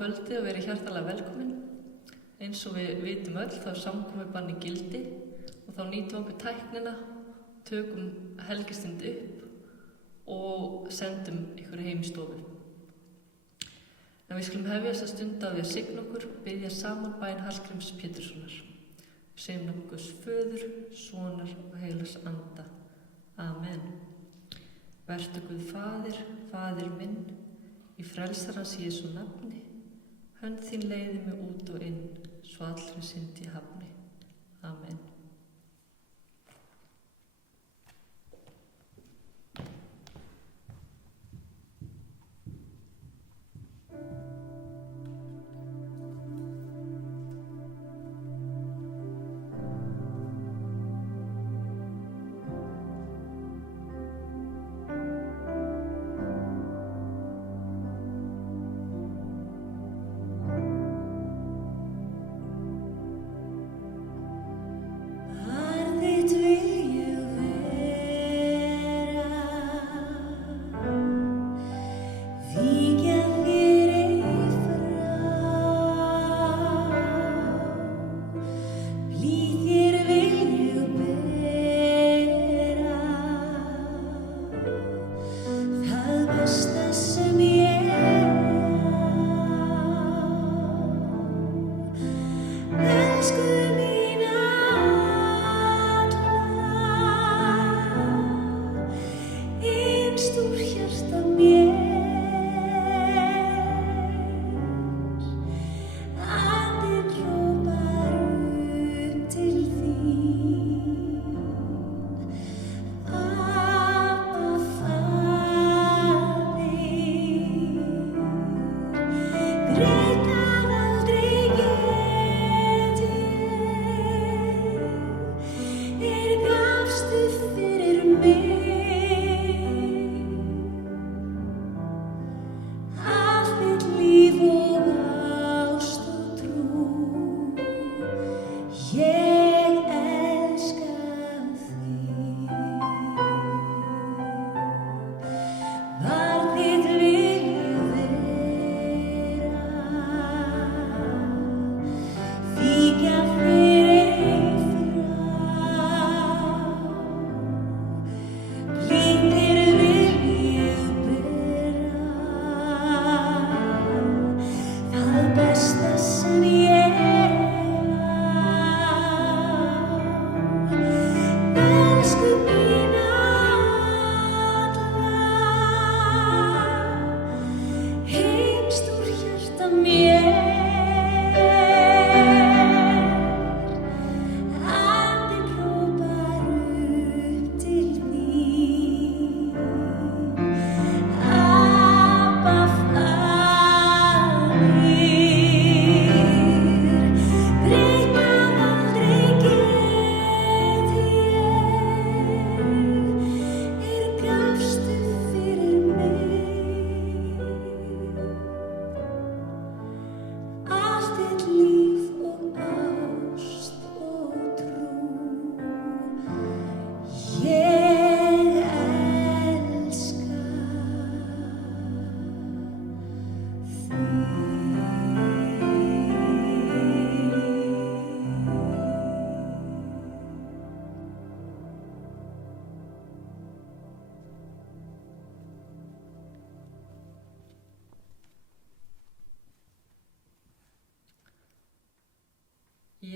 kvöldið og verið hjartalega velkomin. Eins og við vitum öll þá er samkomubann í gildi og þá nýtum okkur tæknina, tökum helgistund upp og sendum ykkur heim í stofu. En við skulum hefja þessa stund á því að signa okkur og biðja saman bæn Hallgríms Péturssonar. Við segjum nafn Guðs Föður, Sonar og Heilags Anda. Amen. Vertu Guð Faðir, Faðir minn, í frelsarans Jesú nafni, hönd þín leiði mig út og inn, svo allri synd ég hafni. Amen.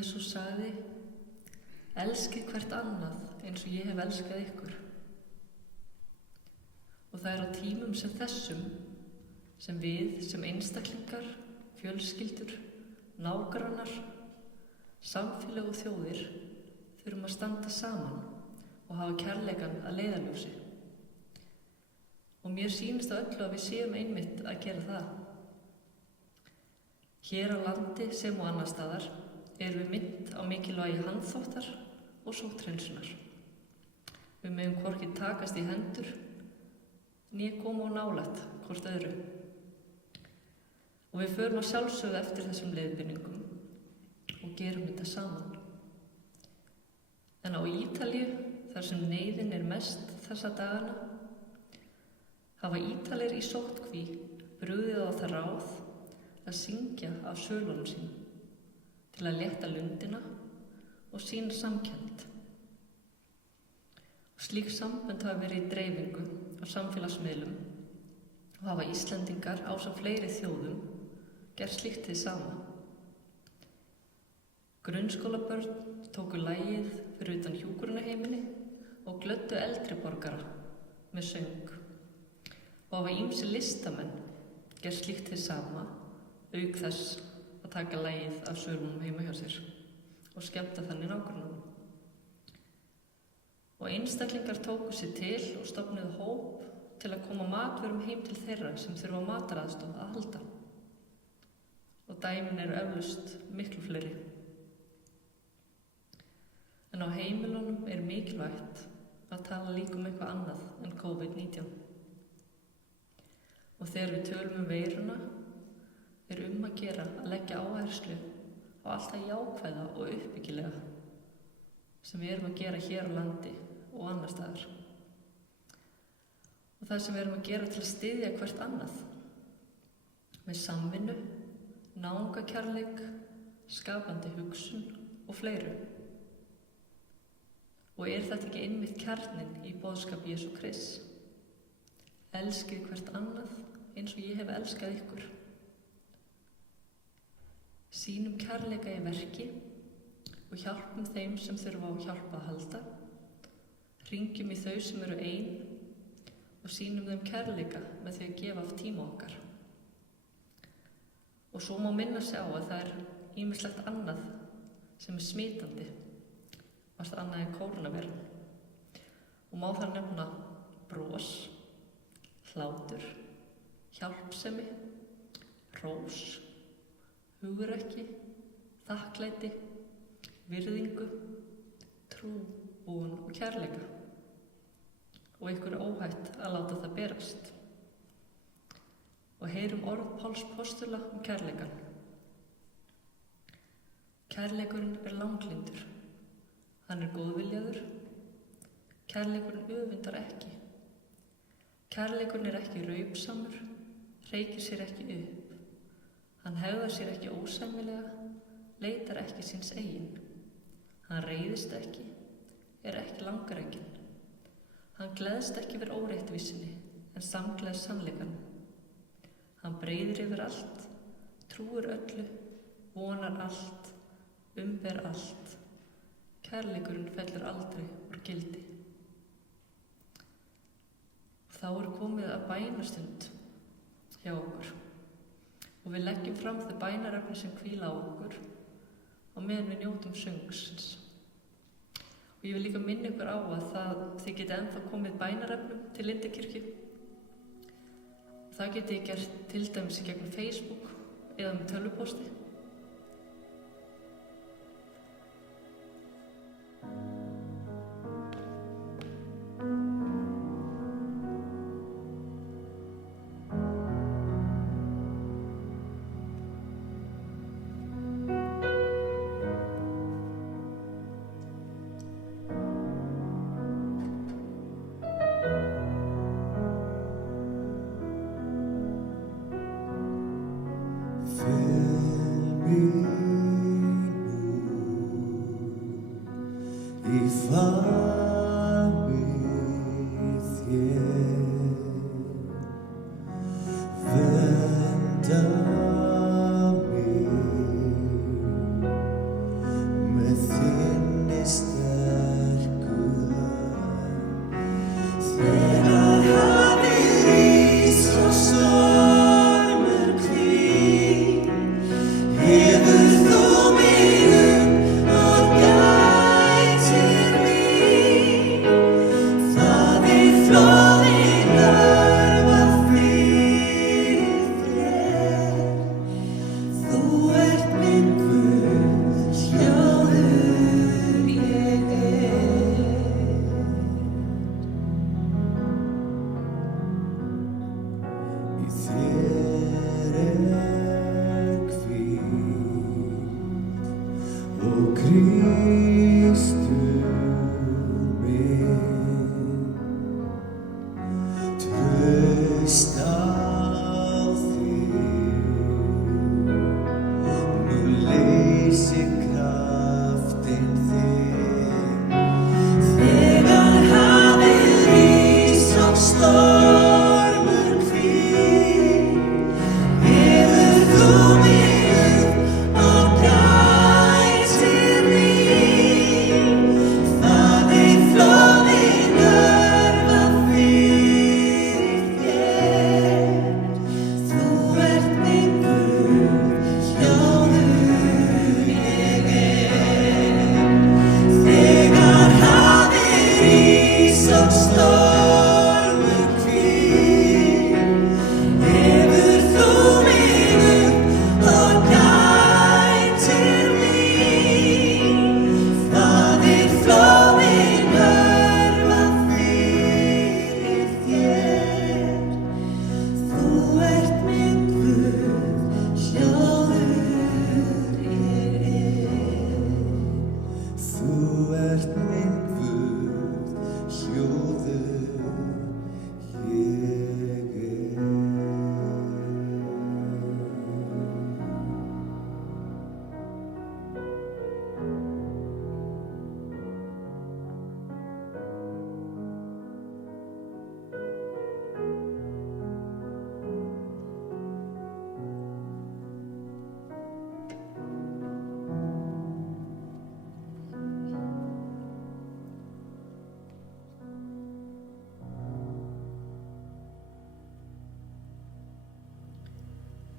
Jesús sagði, elskið hvert annað eins og ég hef elskað ykkur. Og það er á tímum sem þessum sem við sem einstaklingar, fjölskyldur, nágrannar, samfélag og þjóðir þurfum að standa saman og hafa kærleikann að leiðarljósi. Og mér sýnist á öllu að við séum einmitt að gera það. Hér á landi sem og annar staðar erum við minnt á mikilvægi handþóttar og sótthreinsunar. Við megum hvorki takast í hendur, né koma á nálægt hvort öðru. Og við förum að sjálfsögðu eftir þessum leiðbeiningum og gerum þetta saman. En á Ítalíu, þar sem neyðin er mest þessa dagana, hafa Ítalir í sóttkví brugðið á það ráð að syngja af sölunum sínum, til að létta lundina og sýna samkennd. Slík sambönd hafa verið í dreifingu á samfélagsmiðlum og hafa Íslendingar ásamt fleiri þjóðum gert slíkt hið sama. Grunnskólabörn tóku lagið fyrir utan hjúkrunarheimili og glöddu eldri borgara með söng og hafa ýmsir listamenn gert slíkt hið sama, auk þess að taka lagið af sölunum heima hjá sér og skemmta þannig nágrannanum. Og einstaklingar tóku sér til og stofnuðu hóp til að koma matvörum heim til þeirra sem þurfa mataraðstoð að halda. Og dæmin eru eflaust miklu fleiri. En á heimilunum er mikilvægt að tala líka eitthvað annað en COVID-19. Og þegar við tölum veiruna er að gera að leggja áherslu á allt það jákvæða og uppbyggilega sem við erum að gera hér á landi og annar staðar. Og það sem við erum að gera til að styðja hvert annað með samvinnu, náungakærleik, skapandi hugsun og fleiru. Og er þetta ekki einmitt kjarninn í boðskap Jesú Krists? Elskið hvert annað eins og ég hef elskað ykkur. Sýnum kærleika í verki og hjálpum þeim sem þurfa á hjálp að halda. Hringjum í þau sem eru ein og sýnum þeim kærleika með því að gefa af tíma okkar. Og svo má minna sig á að það er ýmislegt annað sem er smitandi, vart annað en kórónuveiran. Og má þar nefna bros, hlátur, hjálpsemi, hrós, hugrekki, þakklæti, virðingu, trú, von og kærleika. Og ykkur er óhætt að láta það berast. Og heyrum orð Páls postula kærleikan. Kærleikurinn er langlyndur. Hann er góðviljaður. Kærleikurinn öfundar ekki. Kærleikurinn er ekki raupsamur, hreykir sér ekki upp. Hann hegðar sér ekki ósæmilega, leitar ekki síns eigin. Hann reiðist ekki, er ekki langrækinn. Hann gleðst ekki yfir óréttvísinni, en samgleðst sannleikanum. Hann breiðir yfir allt, trúir öllu, vonar allt, umber allt. Kærleikurinn fellur aldrei úr gildi. Þá er komið að bænastund hjá okkur og við leggjum fram þau bænarefni sem hvíla á okkur og meðan við njótum söngsins. Og ég vil líka minna ykkur á að þið getið ennþá komið bænarefnum til Lindakirkju. Það getið gert til dæmis í gegnum Facebook eða með tölvupósti. Hefur þú mig að gætir mín.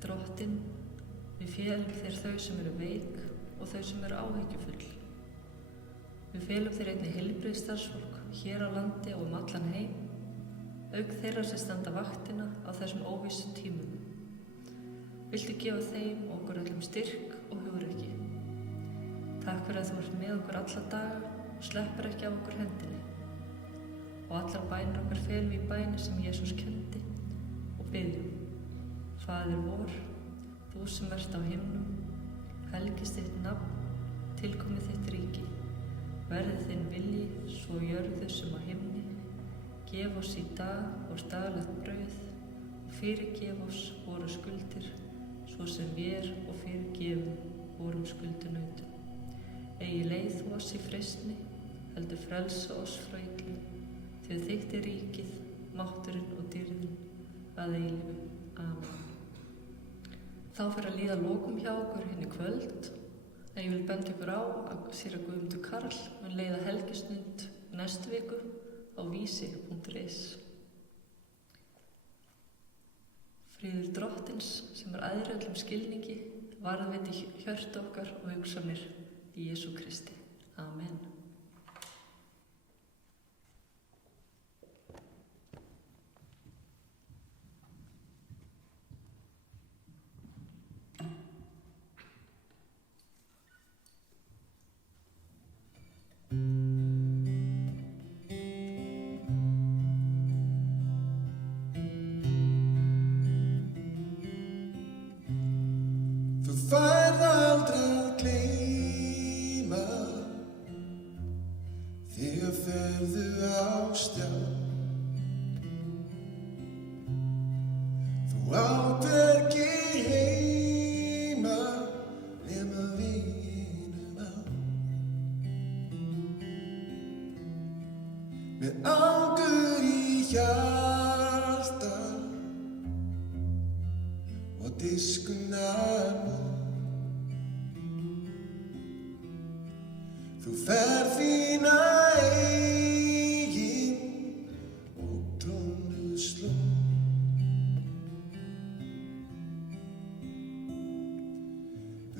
Drottinn, við felum þér þau sem eru veik og þau sem eru áhyggjufull. Við felum þér einnig heilbrigðisstarfsfólk hér á landi og allan heim, auk þeirra sem standa vaktina á þessum óvissu tímum. Viltu gefa þeim og okkur öllum styrk og hugrekki. Takk fyrir að þú ert með okkur alla daga og sleppur ekki af okkur hendinni. Og allar bænir okkar felum í bæni sem Jesús kenndi og biðjum. Faðir vor, þú sem ert á himnum, helgist þitt nafn, tilkomi þitt ríki. Verði þinn vilji, svo jörðu sem á himni. Gef oss í dag vort daglegt brauð og fyrirgef oss voru skuldir, svo sem við og fyrirgefum vorum skuldunautum. Eigi leið þú oss í freistni, heldur frelsa oss frá illu, því þitt er ríkið, mátturinn og dýrðin að eilífu. Amen. Þá fyrir að líða lokum hjá okkur hinn í kvöld, en ég vil benda ykkur á að séra Guðmundur Karl mun leiða helgisnund næstu viku á vísi.is. Friður Drottins sem er æðri öllum skilningi, varðveiti hjörtu okkar og hugsanir í Jesú Kristi. Amen. Þú færð aldrei að gleyma þegar ferðu á stjá. Þú átt hvergi heima nema vinum á. Með angur í hjarta og diskunnar mót. Þú ferð þína eigin og tónlist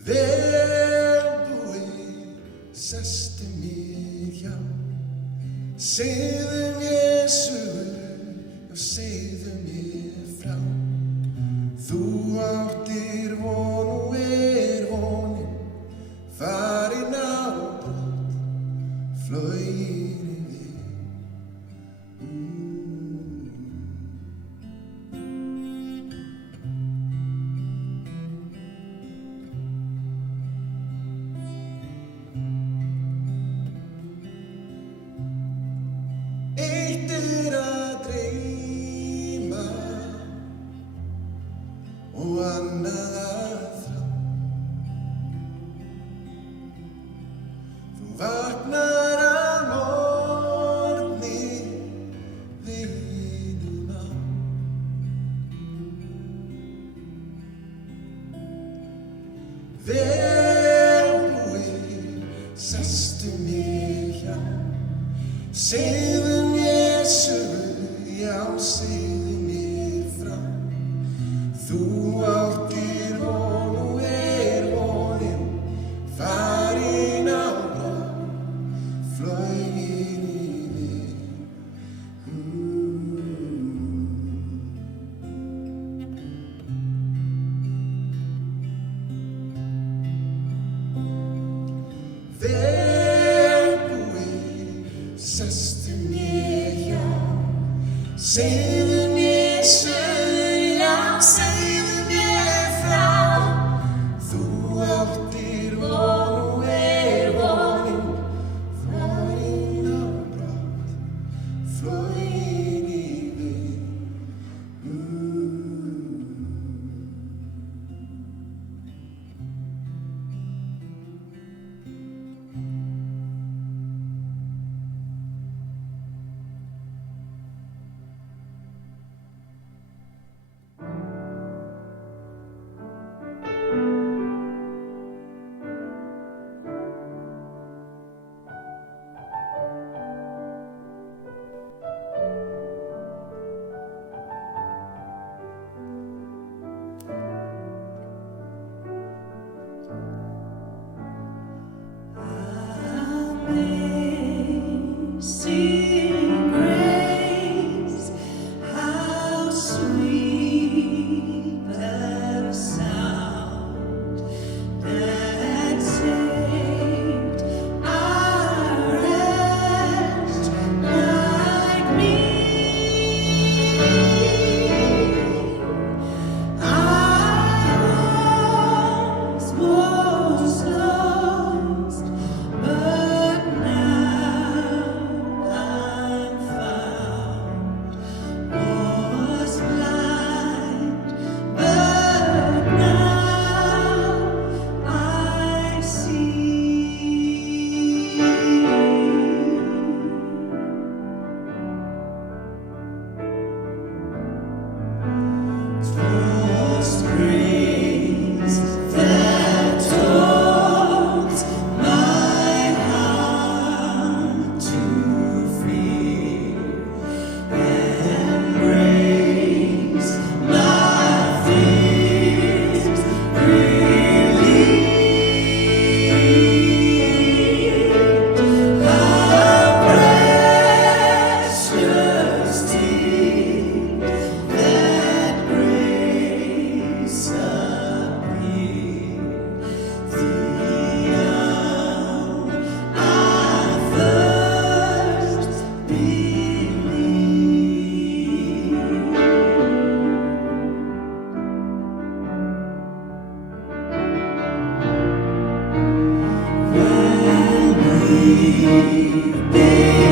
vel búið, sestu mér hjá. Segðu mér sögur, já segðu mér frá. Þú áttir von og vonin farin á brott, flogin yfir. Eitt er að dreyma og annað að þrá. Þú mér hjá. Segðu mér sögu, já, segðu mér frá. Þú áttir von og vonin farin á brott, flogin yfir. Sestu mér hjá, segðu mér sögu, já, segðu mér frá. Þú áttir von og vonin farin á brott, flogin yfir. Amazing grace, how sweet the sound that saved a wretch like me. I was lost, but now I'm found. Was blind, but now I see. 'Twas grace that taught my heart to fear, and grace my fears relieved. How precious did that grace appear, the hour I first believed. When we've been